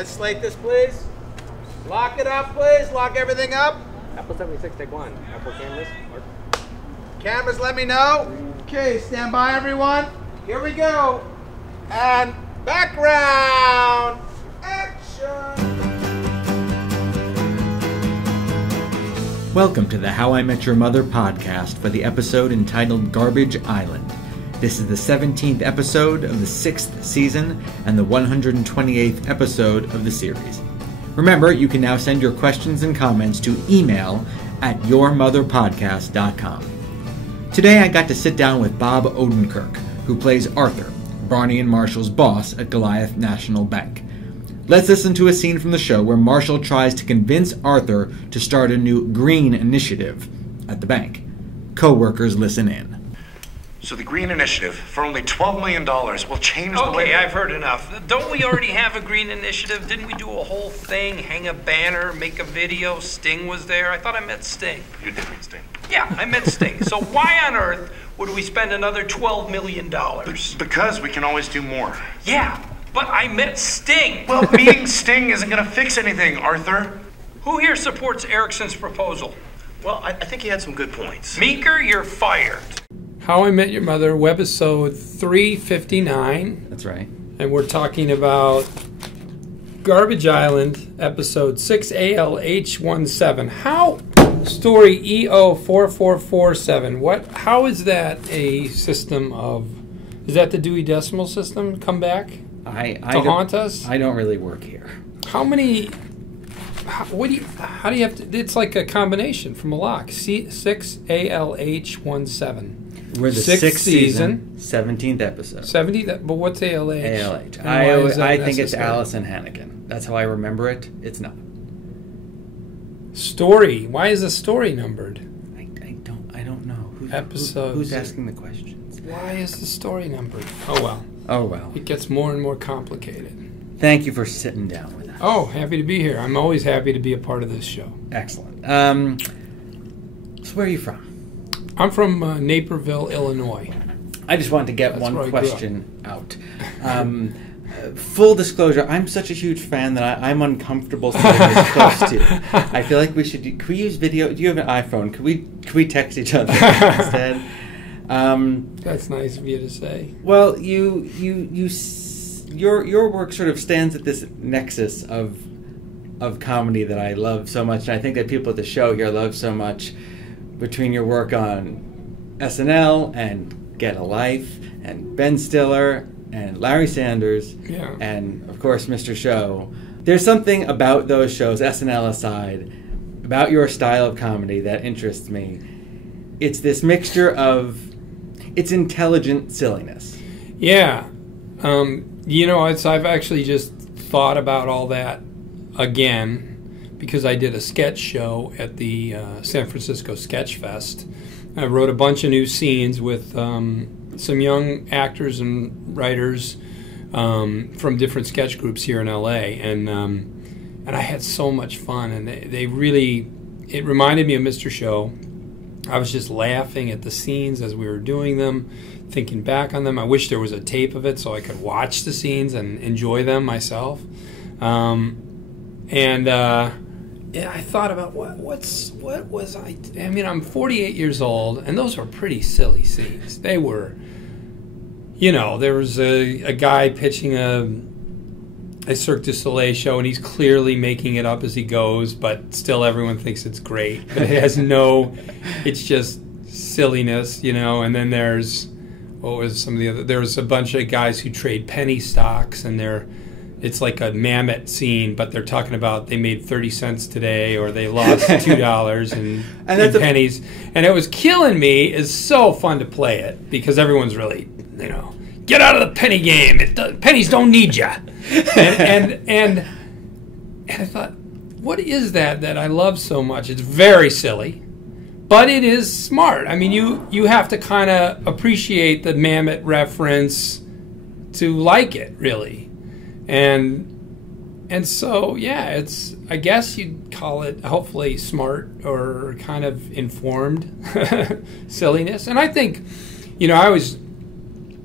let's slate this, please. Lock it up, please. Lock everything up. Apple 76, take one. Apple cameras. Cameras, let me know. Okay, stand by, everyone. Here we go. And background action. Welcome to the How I Met Your Mother podcast for the episode entitled Garbage Island. This is the 17th episode of the 6th season and the 128th episode of the series. Remember, you can now send your questions and comments to email at yourmotherpodcast.com. Today I got to sit down with Bob Odenkirk, who plays Arthur, Barney and Marshall's boss at Goliath National Bank. Let's listen to a scene from the show where Marshall tries to convince Arthur to start a new green initiative at the bank. Co-workers listen in. So the Green Initiative, for only $12 million, will change the way... Okay, I've heard enough. Don't we already have a Green Initiative? Didn't we do a whole thing, hang a banner, make a video? Sting was there. I thought I met Sting. You did meet Sting. Yeah, I met Sting. So why on earth would we spend another $12 million? Because we can always do more. Yeah, but I met Sting. Well, meeting Sting isn't going to fix anything, Arthur. Who here supports Erickson's proposal? Well, I think he had some good points. Meeker, you're fired. How I Met Your Mother, webisode 359. That's right. And we're talking about Garbage Island, episode 6ALH17. How, story EO4447, how is that a system of, is that the Dewey Decimal System come back to haunt us? I don't really work here. How do you have to, it's like a combination from a lock, 6ALH17. We're the sixth season, 17th episode. 70, but what's ALH? ALH. I think it's Allison Hannigan. That's how I remember it. It's not. Story. Why is the story numbered? I don't know. Who's asking the questions? Why is the story numbered? Oh well. It gets more and more complicated. Thank you for sitting down with us. Oh, happy to be here. I'm always happy to be a part of this show. Excellent. So where are you from? I'm from Naperville, Illinois. I just wanted to get one question out. Full disclosure, I'm such a huge fan that I'm uncomfortable sitting this close to you. I feel like could we use video? Do you have an iPhone? Could we text each other instead? That's nice of you to say. Well, your work sort of stands at this nexus of comedy that I love so much, and I think that people at the show here love so much. Between your work on SNL and Get a Life and Ben Stiller and Larry Sanders and, of course, Mr. Show, there's something about those shows, SNL aside, about your style of comedy that interests me. It's this mixture of... it's intelligent silliness. Yeah. I've actually just thought about all that again because I did a sketch show at the San Francisco Sketch Fest. I wrote a bunch of new scenes with some young actors and writers from different sketch groups here in LA, and I had so much fun. And it reminded me of Mr. Show. I was just laughing at the scenes as we were doing them, thinking back on them. I wish there was a tape of it so I could watch the scenes and enjoy them myself. I thought about what was I? I mean, I'm 48 years old, and those were pretty silly scenes. They were, there was a guy pitching a Cirque du Soleil show, and he's clearly making it up as he goes, but still everyone thinks it's great. But it has it's just silliness, And then there's, there's a bunch of guys who trade penny stocks, and it's like a mammoth scene, but they're talking about they made 30 cents today or they lost $2 in pennies. And it was killing me. It's so fun to play it because everyone's really, get out of the penny game. Pennies don't need you. And I thought, what is that I love so much? It's very silly, but it is smart. I mean, you have to kind of appreciate the mammoth reference to like it, really. And so, it's, I guess you'd call it hopefully smart or kind of informed silliness. And I think, I always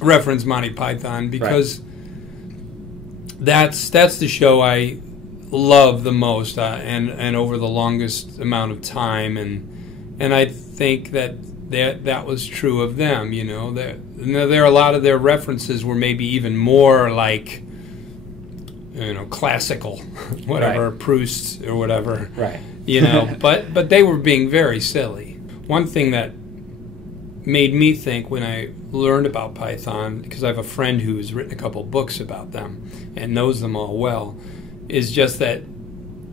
reference Monty Python because that's the show I love the most, and over the longest amount of time, and I think that was true of them. You know, there are a lot of their references were maybe even more like, you know, classical, whatever, Right. Proust or whatever. Right. You know, but they were being very silly. One thing that made me think when I learned about Python, because I have a friend who's written a couple books about them and knows them all well, is just that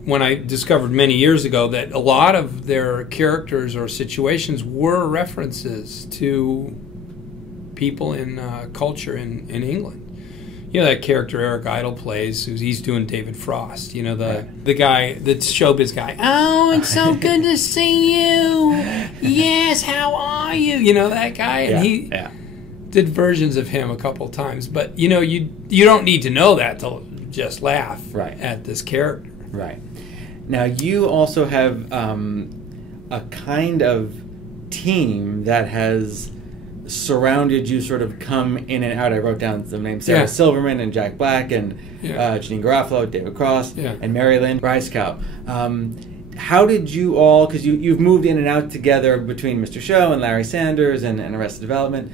when I discovered many years ago that a lot of their characters or situations were references to people in culture in England. You know, that character Eric Idle plays, he's doing David Frost. You know, the guy, the showbiz guy. Oh, it's so good to see you. Yes, how are you? You know, that guy. And he did versions of him a couple times. But, you know, you don't need to know that to just laugh at this character. Right. Now, you also have a kind of team that has surrounded you, sort of come in and out. I wrote down some names: Sarah Silverman and Jack Black and Janine Garofalo, David Cross, and Mary Lynn Breisgau. How did you all, because you've moved in and out together between Mr. Show and Larry Sanders and Arrested Development,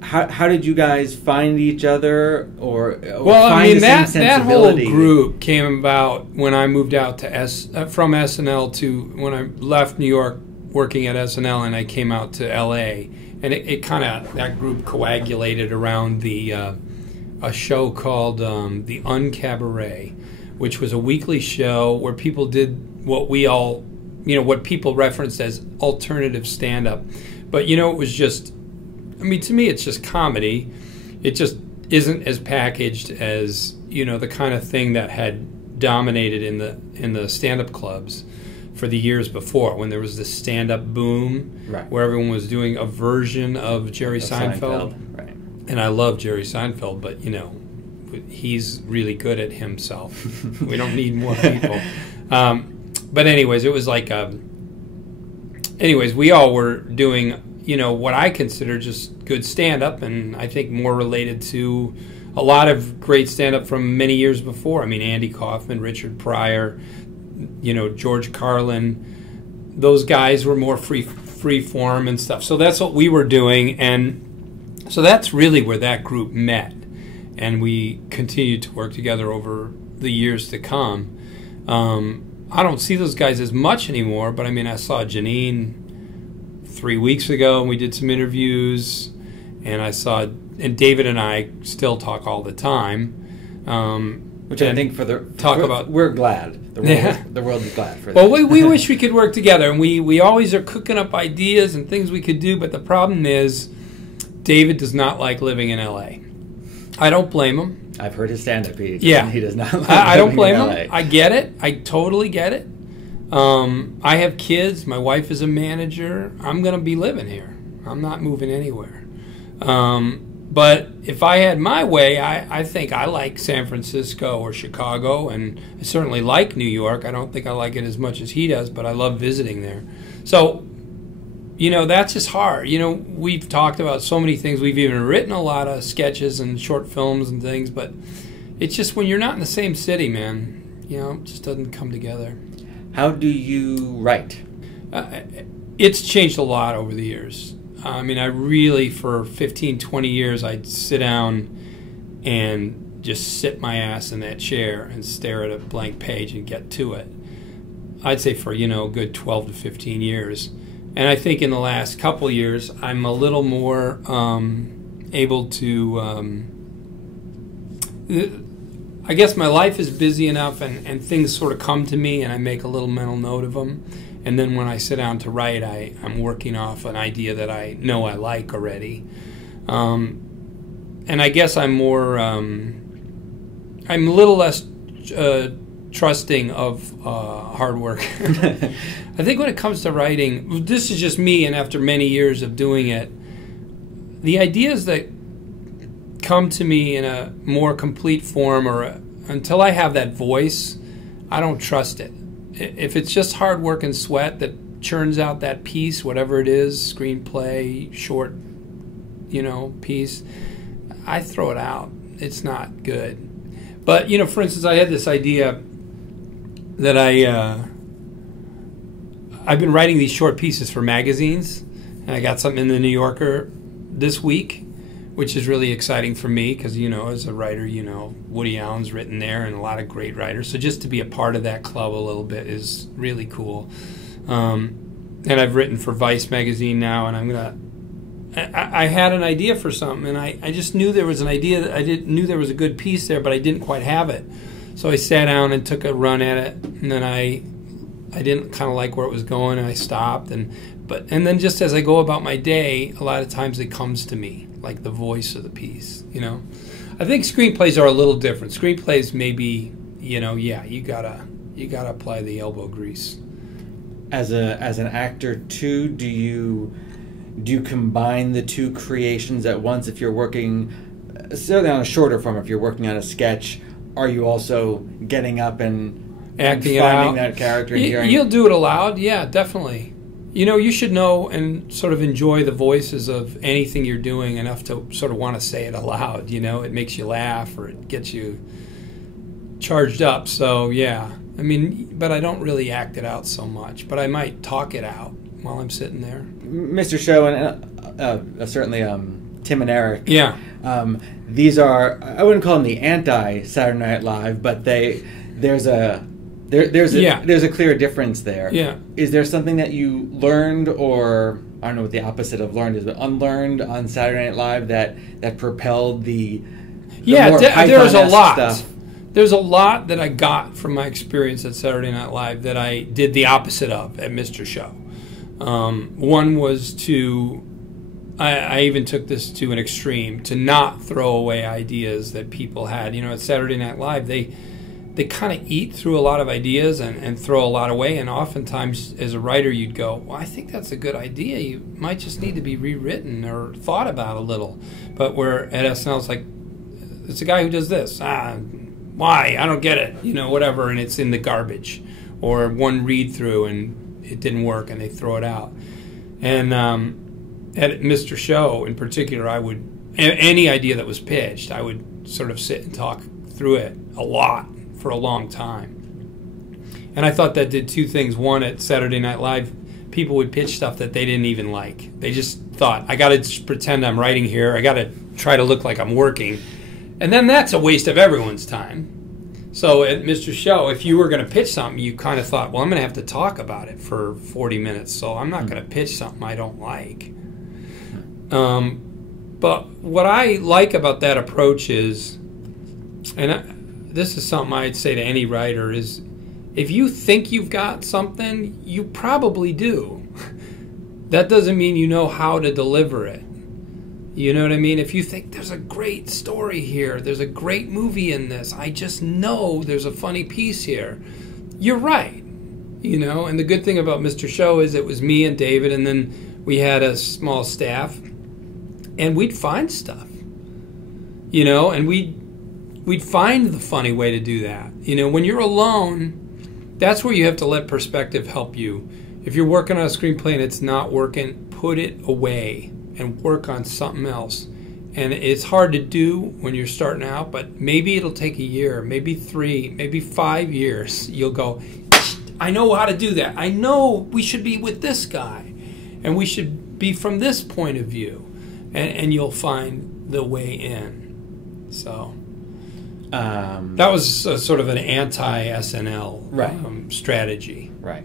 how did you guys find each other or well, find I mean, the same that whole sensibility? group came about when I moved out to from SNL to when I left New York working at SNL and I came out to LA. And it kind of, that group coagulated around a show called The Uncabaret, which was a weekly show where people did what what people referenced as alternative stand-up. But, you know, it was just, I mean, to me, it's just comedy. It just isn't as packaged as, you know, the kind of thing that had dominated in the stand-up clubs for the years before, when there was this stand-up boom, where everyone was doing a version of Jerry Seinfeld. Right. And I love Jerry Seinfeld, but, you know, he's really good at himself. We don't need more people. But anyways, it was like, we all were doing, you know, what I consider just good stand-up, and I think more related to a lot of great stand-up from many years before. I mean, Andy Kaufman, Richard Pryor, you know, George Carlin, those guys were more free form and stuff. So that's what we were doing, and so that's really where that group met, and we continued to work together over the years to come. I don't see those guys as much anymore, but I mean, I saw Janine 3 weeks ago, and we did some interviews, and David and I still talk all the time. Which I think we're glad. The world is glad for that. Well, we wish we could work together, and we always are cooking up ideas and things we could do, but the problem is David does not like living in L.A. I don't blame him. I've heard his stand-up. He does not like I don't blame living in him. LA. I get it. I totally get it. I have kids. My wife is a manager. I'm going to be living here. I'm not moving anywhere. But if I had my way, I think I like San Francisco or Chicago, and I certainly like New York. I don't think I like it as much as he does, but I love visiting there. So, you know, that's just hard. You know, we've talked about so many things. We've even written a lot of sketches and short films and things, but it's just when you're not in the same city, man, you know, it just doesn't come together. How do you write? It's changed a lot over the years. I mean, I really, for 15, 20 years, I'd sit down and just sit my ass in that chair and stare at a blank page and get to it. I'd say for, you know, a good 12 to 15 years. And I think in the last couple years, I'm a little more able to... I guess my life is busy enough and things sort of come to me and I make a little mental note of them. And then when I sit down to write, I'm working off an idea that I know I like already. And I guess I'm more, I'm a little less trusting of hard work. I think when it comes to writing, this is just me, and after many years of doing it, the ideas that come to me in a more complete form, or until I have that voice, I don't trust it. If it's just hard work and sweat that churns out that piece, whatever it is, screenplay, short, you know, piece, I throw it out. It's not good. But, you know, for instance, I had this idea that I've been writing these short pieces for magazines, and I got something in the New Yorker this week, which is really exciting for me because, you know, as a writer, you know, Woody Allen's written there and a lot of great writers. So just to be a part of that club a little bit is really cool. And I've written for Vice magazine now, and I had an idea for something, and I just knew there was an idea. Knew there was a good piece there, but I didn't quite have it. So I sat down and took a run at it, and then I didn't kind of like where it was going, and I stopped. And then just as I go about my day, a lot of times it comes to me, like the voice of the piece, you know. I think screenplays are a little different. Screenplays maybe, you know, yeah, you gotta apply the elbow grease. As an actor too, do you combine the two creations at once? If you're working certainly on a shorter form, if you're working on a sketch, are you also getting up and acting finding out that character and hearing? You'll do it aloud, yeah, definitely. You know, you should know and sort of enjoy the voices of anything you're doing enough to sort of want to say it aloud. You know, it makes you laugh or it gets you charged up. So yeah, I mean, but I don't really act it out so much. But I might talk it out while I'm sitting there. Mr. Show and certainly Tim and Eric. Yeah. These are, I wouldn't call them the anti-Saturday Night Live, but there's a clear difference there. Yeah. Is there something that you learned, or I don't know what the opposite of learned is, but unlearned on Saturday Night Live that propelled the more there's a lot. stuff? There's a lot that I got from my experience at Saturday Night Live that I did the opposite of at Mr. Show. One was I even took this to an extreme, to not throw away ideas that people had. You know, at Saturday Night Live, they kind of eat through a lot of ideas and throw a lot away. And oftentimes, as a writer, you'd go, well, I think that's a good idea. You might just need to be rewritten or thought about a little. But where at SNL, it's like, it's a guy who does this. Why? I don't get it. You know, whatever. And it's in the garbage. Or one read through and it didn't work and they throw it out. And at Mr. Show in particular, I would, any idea that was pitched, I would sort of sit and talk through it a lot for a long time. And I thought that did two things. One, at Saturday Night Live, people would pitch stuff that they didn't even like. They just thought, I got to pretend I'm writing here. I got to try to look like I'm working. And then that's a waste of everyone's time. So at Mr. Show, if you were going to pitch something, you kind of thought, well, I'm going to have to talk about it for 40 minutes, so I'm not going to pitch something I don't like. But what I like about that approach is, and this is something I'd say to any writer, is if you think you've got something, you probably do. That doesn't mean you know how to deliver it. You know what I mean? If you think there's a great story here, there's a great movie in this, I just know there's a funny piece here, you're right. You know, and the good thing about Mr. Show is it was me and David, and then we had a small staff, and we'd find stuff. You know, and we'd find the funny way to do that. You know, when you're alone, that's where you have to let perspective help you. If you're working on a screenplay and it's not working, put it away and work on something else. And it's hard to do when you're starting out, but maybe it'll take a year, maybe 3, maybe 5 years. You'll go, I know how to do that. I know we should be with this guy, and we should be from this point of view, and you'll find the way in. So that was sort of an anti-SNL strategy. Right.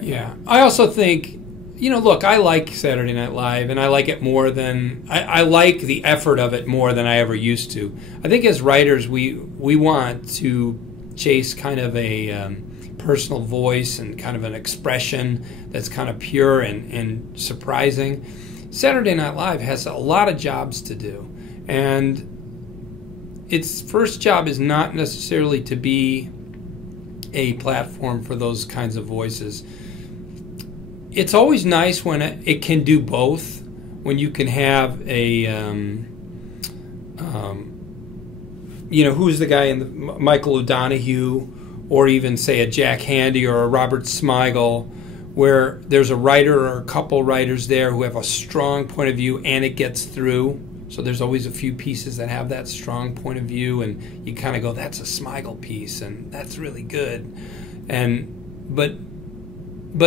Yeah. I also think, you know, look, I like Saturday Night Live, and I like it more than I like the effort of it more than I ever used to. I think as writers, we want to chase kind of a personal voice and kind of an expression that's kind of pure and surprising. Saturday Night Live has a lot of jobs to do, and its first job is not necessarily to be a platform for those kinds of voices. It's always nice when it can do both, when you can have a, you know, who's the guy in the Michael O'Donoghue, or even say a Jack Handy or a Robert Smigel, where there's a writer or a couple writers there who have a strong point of view and it gets through. So there's always a few pieces that have that strong point of view, and you kind of go, that's a Smigel piece, and that's really good. But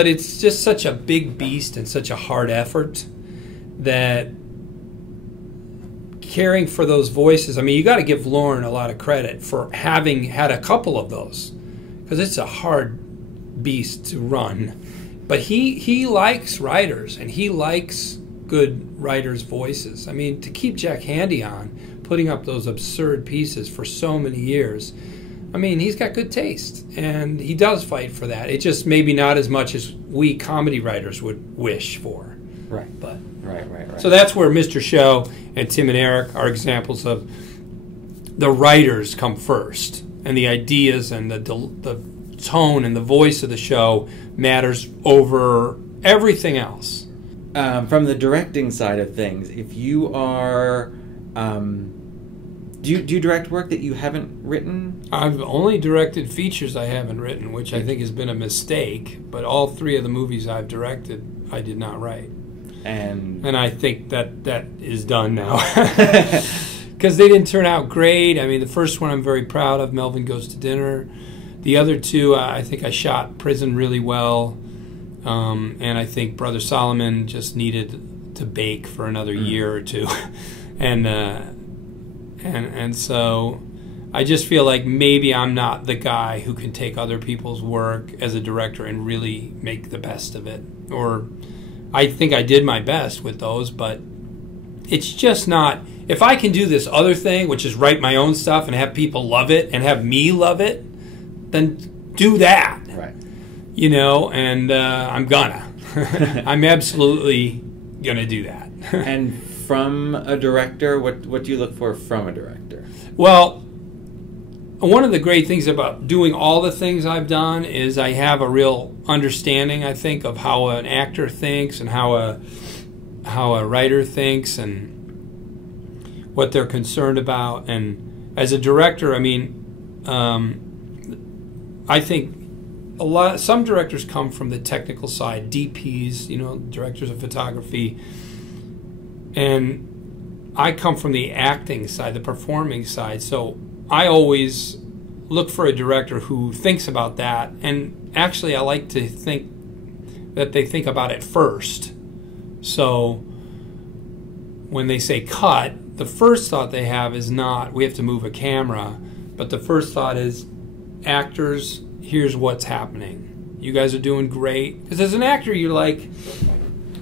it's just such a big beast and such a hard effort that caring for those voices, I mean, you got to give Lorne a lot of credit for having had a couple of those, because it's a hard beast to run. But he likes writers, and he likes good writers' voices. I mean, to keep Jack Handy on, putting up those absurd pieces for so many years, I mean, he's got good taste, and he does fight for that. It just maybe not as much as we comedy writers would wish for. Right. But Right. so that's where Mr. Show and Tim and Eric are examples of the writers come first, and the ideas and the tone and the voice of the show matters over everything else. From the directing side of things, if you are, do you direct work that you haven't written? I've only directed features I haven't written, which I think has been a mistake. But all 3 of the movies I've directed, I did not write, and I think that is done now because they didn't turn out great. I mean, the first one I'm very proud of, Melvin Goes to Dinner. The other 2, I think I shot Prison really well. And I think Brother Solomon just needed to bake for another year or 2, and so I just feel like maybe I'm not the guy who can take other people's work as a director and really make the best of it. Or I think I did my best with those, but it's just not. If I can do this other thing, which is write my own stuff and have people love it and have me love it, then do that. Right. You know, and I'm gonna. I'm absolutely gonna do that. And from a director, what do you look for from a director? Well, one of the great things about doing all the things I've done is I have a real understanding, I think, of how an actor thinks and how a writer thinks and what they're concerned about. And as a director, I mean, I think some directors come from the technical side, DPs, you know, directors of photography, and I come from the acting side, the performing side. So I always look for a director who thinks about that, and actually I like to think that they think about it first. So when they say cut, the first thought they have is not, we have to move a camera, but the first thought is, actors, here's what's happening. You guys are doing great. Because as an actor, you're like,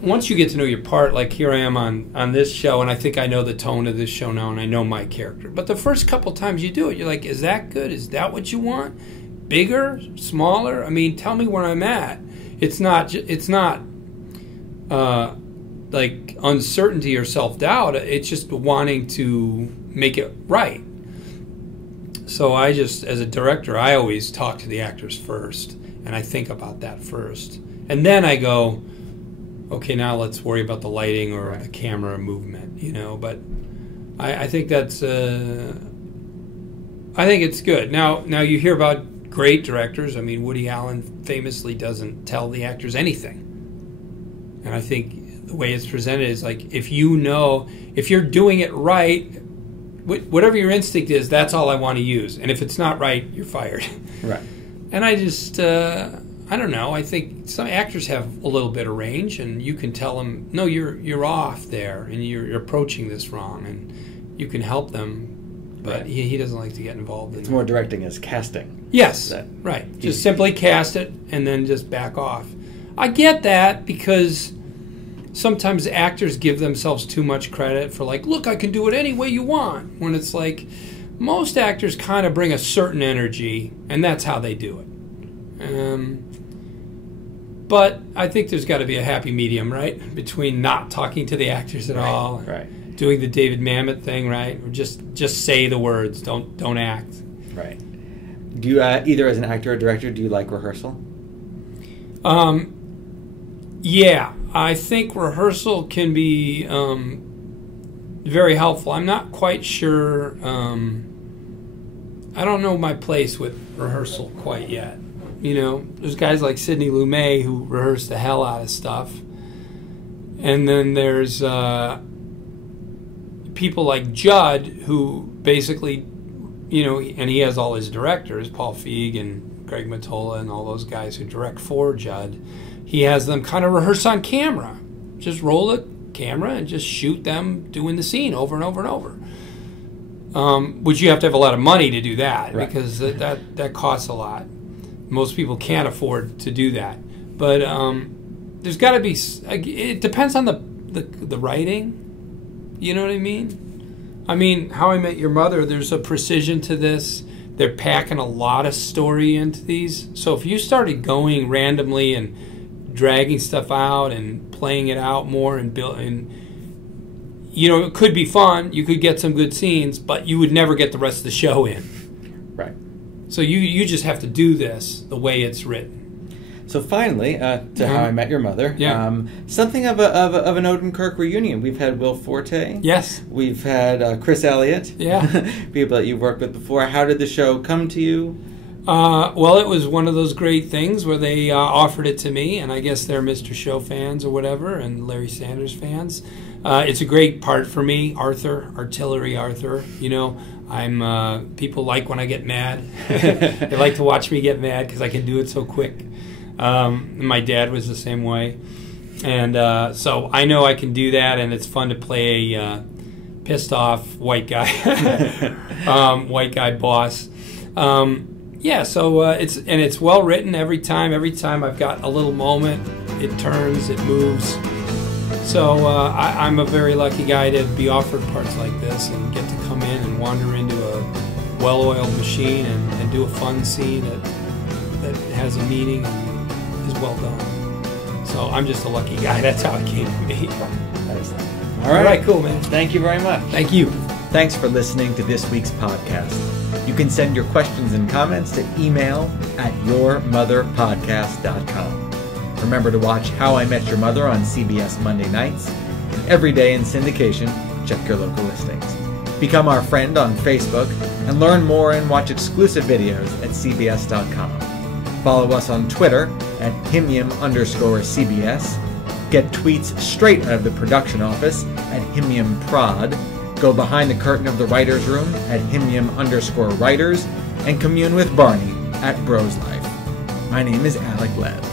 once you get to know your part, like here I am on this show, and I think I know the tone of this show now, and I know my character. But the first couple times you do it, you're like, is that good? Is that what you want? Bigger? Smaller? I mean, tell me where I'm at. It's not like uncertainty or self-doubt. It's just wanting to make it right. So I just, as a director, I always talk to the actors first, and I think about that first. And then I go, okay, now let's worry about the lighting or the camera movement, you know. But I think that's, I think it's good. Now you hear about great directors. I mean, Woody Allen famously doesn't tell the actors anything. And I think the way it's presented is like, if you know, if you're doing it right, whatever your instinct is, that's all I want to use. And if it's not right, you're fired. Right. And I just, I don't know. I think some actors have a little bit of range, and you can tell them, no, you're off there, and you're approaching this wrong, and you can help them. But he doesn't like to get involved in It's that. more directing as casting. Yes, right. Just simply cast it and then just back off. I get that because sometimes actors give themselves too much credit for like, look, I can do it any way you want. When it's like, most actors kind of bring a certain energy, and that's how they do it. But I think there's got to be a happy medium, right? Between not talking to the actors at all. Right. Doing the David Mamet thing, right? Or just say the words, don't act. Right. Do you either as an actor or director, do you like rehearsal? Yeah, I think rehearsal can be very helpful. I'm not quite sure. I don't know my place with rehearsal quite yet. You know, there's guys like Sidney Lumet who rehearse the hell out of stuff, and then there's people like Judd, who basically, you know, and he has all his directors, Paul Feig and Greg Mottola and all those guys who direct for Judd. He has them kind of rehearse on camera. Just roll the camera and just shoot them doing the scene over and over and over. Which you have to have a lot of money to do that, right, because that costs a lot. Most people can't afford to do that. But there's got to be. It depends on the writing. You know what I mean? I mean, How I Met Your Mother. There's a precision to this. They're packing a lot of story into these. So if you started going randomly and dragging stuff out and playing it out more and building. You know, it could be fun. You could get some good scenes, but you would never get the rest of the show in. Right. So you just have to do this the way it's written. So finally, to How I Met Your Mother, something of an Odenkirk reunion. We've had Will Forte. Yes. We've had Chris Elliott. Yeah. People that you've worked with before. How did the show come to you? Well, it was one of those great things where they offered it to me, and I guess they're Mr. Show fans or whatever, and Larry Sanders fans. It's a great part for me, Artillery Arthur. You know, I'm people like when I get mad. They like to watch me get mad because I can do it so quick. My dad was the same way, and so I know I can do that, and it's fun to play a pissed off white guy, white guy boss. Yeah, so it's well written every time. Every time I've got a little moment, it turns, it moves. So I'm a very lucky guy to be offered parts like this and get to come in and wander into a well-oiled machine and do a fun scene that has a meaning and is well done. So I'm just a lucky guy. That's how it came to me. All right, cool, man. Thank you very much. Thank you. Thanks for listening to this week's podcast. You can send your questions and comments to email@yourmotherpodcast.com. Remember to watch How I Met Your Mother on CBS Monday nights. And every day in syndication, check your local listings. Become our friend on Facebook and learn more and watch exclusive videos at cbs.com. Follow us on Twitter at himium_CBS. Get tweets straight out of the production office at himiumprod. Go behind the curtain of the writer's room at himium_writers and commune with Barney at Bros Life. My name is Alec Lev.